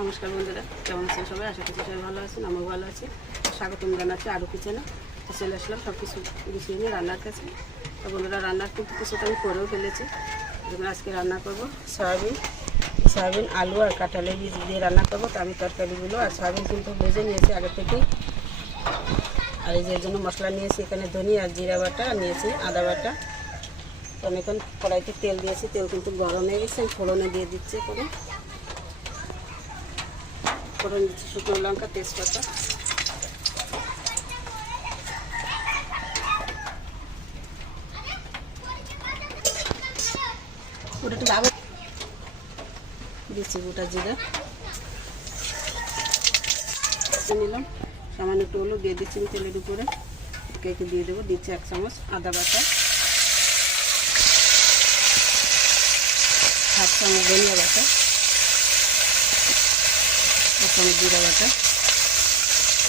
নমস্কার বন্ধুরা, কেমন আছেন সবাই? আশা করছি সবাই ভালো আছেন, আমিও ভালো আছি। স্বাগতম জানাচ্ছি আরও কিচেনে। তো চলে আসলাম সব কিছু গুছিয়ে নিয়ে রান্নার কাছে। তো বন্ধুরা, রান্নার কিন্তু কিছুটা আমি করেও ফেলেছি। যেমন আজকে রান্না করবো সয়াবিন আলু আর কাঁঠালের বীজ দিয়ে রান্না করবো। তো আমি তরকারিগুলো আর সয়াবিন কিন্তু ভেজে নিয়েছি আগে থেকেই। আর এই যে জন্য মশলা নিয়েছি, এখানে ধনিয়া আর জিরা বাটা নিয়েছি, আদা বাটা। তো আমি এখন কড়াইতে তেল দিয়েছি, তেল কিন্তু গরম হয়ে গেছে। আমি ফোড়নে দিয়ে দিচ্ছি, ফোড়ন দিচ্ছি শুকনো লঙ্কা, তেজপাতা। ওটা একটু আবার দিচ্ছি গোটা জিরা নিলাম, সামান্য একটু হলুদ দিয়ে দিচ্ছি আমি তেলের উপরে। কেকে দিয়ে দেবো, দিচ্ছি 1 চামচ আদা বাটা, 1/2 চামচ ধনিয়া বাটা, 1 চামচ জিরা বাটা,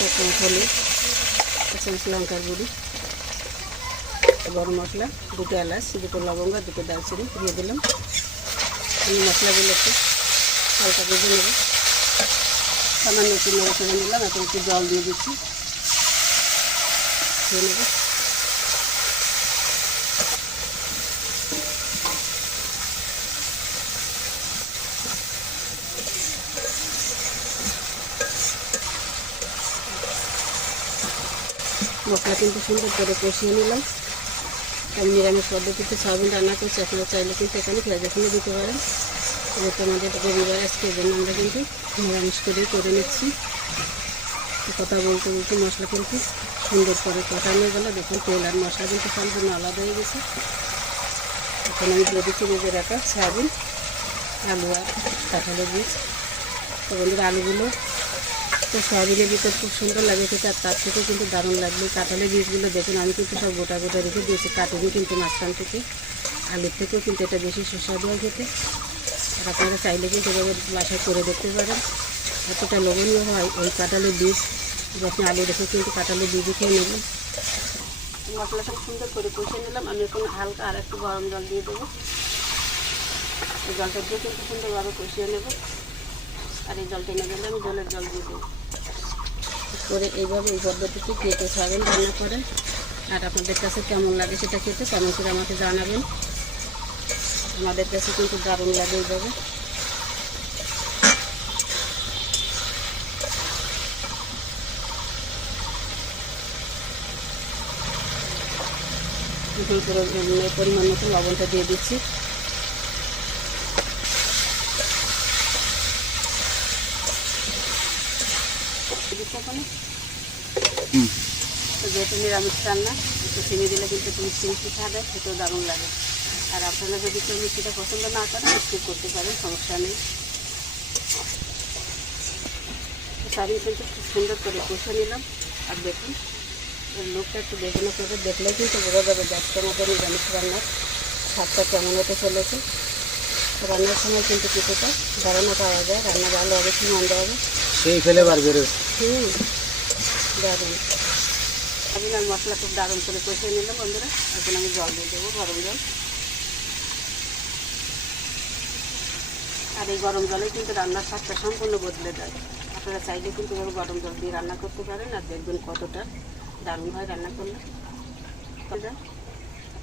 1 চামচ হলুদ, 1 চামচ লঙ্কার গুঁড়ি, গরম মশলা, 2টো এলাচ, 2টো লবঙ্গ, 2টো দারচিনি দিয়ে দিলাম। আমি মশলাগুলো একটু হালকা ভেজে নেব। সামান্য একটু নেড়ে নিলাম। এখন একটু জল দিয়ে দিচ্ছি, খেয়ে নেব। মশলা কিন্তু সুন্দর করে কষিয়ে নিলাম। আমি নিরামিষ পদ্ধতিতে সয়াবিন রান্না করছি, আপনারা চাইলে কিন্তু এখানে পেঁয়াজ রসুন দিতে পারেন। যেহেতু আমাদের রবিবার আজকে, এই জন্য আমরা কিন্তু নিরামিষ করে নিচ্ছি। কথা বলতে বলতে মশলা কিন্তু সুন্দর করে কষানো গেলে দেখুন তেল আর মশলা কিন্তু সম্পূর্ণ আলাদা হয়ে গেছে। এখন আমি দিয়ে দিচ্ছি ভেজে রাখা সয়াবিন, আলু আর কাঁঠালের বীজ। তো বন্ধুরা, আলুগুলো তো সয়াবিনের ভিতর খুব সুন্দর লাগে খেতে, আর তার থেকেও কিন্তু দারুণ লাগবে। কাঁঠালের বীজগুলো দেখুন আমি কিন্তু সব গোটা গোটা রেখে দিয়েছি, কাটিনি কিন্তু মাঝখান থেকে। আলুর থেকেও কিন্তু এটা বেশি সুস্বাদু হয় খেতে। আর আপনারা চাইলে কিন্তু এভাবে বাসায় করে দেখতে পারেন। এতটা লবণীয় হয় ওই কাঁঠালের বীজ, যখন আলু রেখে কিন্তু কাঁঠালের বীজও খেয়ে নেবেন। মশলা সব সুন্দর করে কষিয়ে নিলাম। আমি এখন হালকা আর একটু গরম জল দিয়ে দেবো। এই জলটা দিয়ে কিন্তু সুন্দরভাবে কষিয়ে নেব। আর এই জলটা না গেলে আমি জলের জল দিয়ে দেবো করে। এইভাবে এই পদ্ধতিতে কেটে সয়াবিন রান্না করেন। আর আপনাদের কাছে কেমন লাগে সেটা খেতে কমেন্ট করে আমাকে জানাবেন। আমাদের কাছে কিন্তু দারুণ লাগে এইভাবে। পরিমাণ মতো লবণটা দিয়ে দিচ্ছি। যেহেতু নিরামিষ রান্না, একটু চিনি দিলে কিন্তু মিষ্টি খাবে, খেতেও দারুণ লাগে। আর আপনারা যদি কেউ মিষ্টিটা পছন্দ না করেন স্কিপ করতে পারেন, সমস্যা নেই। সয়াবিন কিন্তু খুব সুন্দর করে কষে নিলাম। আর দেখুন এর লোকটা একটু বেগুনো করে দেখলেও কিন্তু বোঝা যাবে যে আজকে আমাদের নিরামিষ রান্নার স্বাদটা কেমন হতে চলেছে। রান্নার সময় কিন্তু কিছুটা ধারণা পাওয়া যায় রান্না ভালো হবে কি মন্দ হবে, সেই ফেলে পারবে। দারুণ সয়াবিন আর মশলা খুব দারুণ করে কষিয়ে নিলাম বন্ধুরা। এখন আমি জল দিয়ে দেবো, গরম জল। আর এই গরম জলে কিন্তু রান্নার স্বাদটা সম্পূর্ণ বদলে দেয়। আপনারা চাইলে কিন্তু এভাবে গরম জল দিয়ে রান্না করতে পারেন, আর দেখবেন কতটা দারুণ হয় রান্না করলে।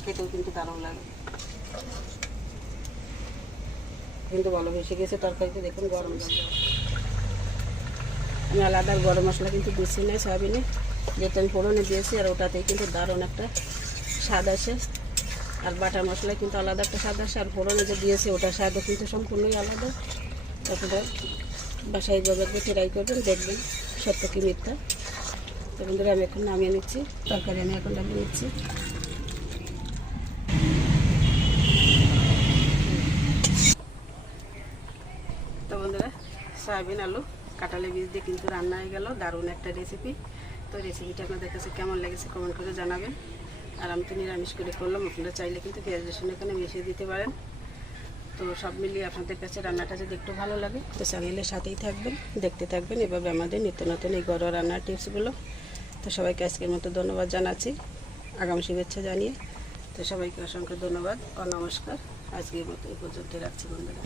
খেতেও কিন্তু দারুণ লাগে। কিন্তু ভালো ভেসে গেছে তরকারিতে, দেখুন গরম জল। আমি আলাদা গরম মশলা কিন্তু দিচ্ছি না সয়াবিনে, যেহেতু আমি ফোড়নে দিয়েছি। আর ওটাতেই কিন্তু দারুণ একটা স্বাদ আসে। আর বাটা মশলায় কিন্তু আলাদা একটা স্বাদ আসে, আর ফোড়নে যে দিয়েছি ওটার স্বাদও কিন্তু সম্পূর্ণই আলাদা। আপনারা বাসায় এইভাবে একবার ট্রাই করবেন, দেখবেন সত্য কি মিথ্যা। তো বন্ধুরা, আমি এখন নামিয়ে নিচ্ছি তরকারি, আমি এখন নামিয়ে নিচ্ছি। তো বন্ধুরা, সয়াবিন আলু কাঁঠালের বীজ দিয়ে কিন্তু রান্না হয়ে গেল, দারুণ একটা রেসিপি। তো রেসিপিটা আপনাদের কাছে কেমন লেগেছে কমেন্ট করে জানাবেন। আর আমি তো নিরামিষ করে করলাম, আপনারা চাইলে কিন্তু পেঁয়াজ রসুন এখানে মিশিয়ে দিতে পারেন। তো সব মিলিয়ে আপনাদের কাছে রান্নাটা যদি একটু ভালো লাগে তো চ্যানেলের সাথেই থাকবেন, দেখতে থাকবেন এভাবে আমাদের নিত্য নতুন এই ঘরোয়া রান্নার টিপসগুলো। তো সবাইকে আজকের মতো ধন্যবাদ জানাচ্ছি, আগামী শুভেচ্ছা জানিয়ে। তো সবাইকে অসংখ্য ধন্যবাদ ও নমস্কার। আজকের মতো এই পর্যন্ত রাখছি বন্ধুরা।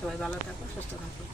সবাই ভালো থাকুন, সুস্থ থাকুন।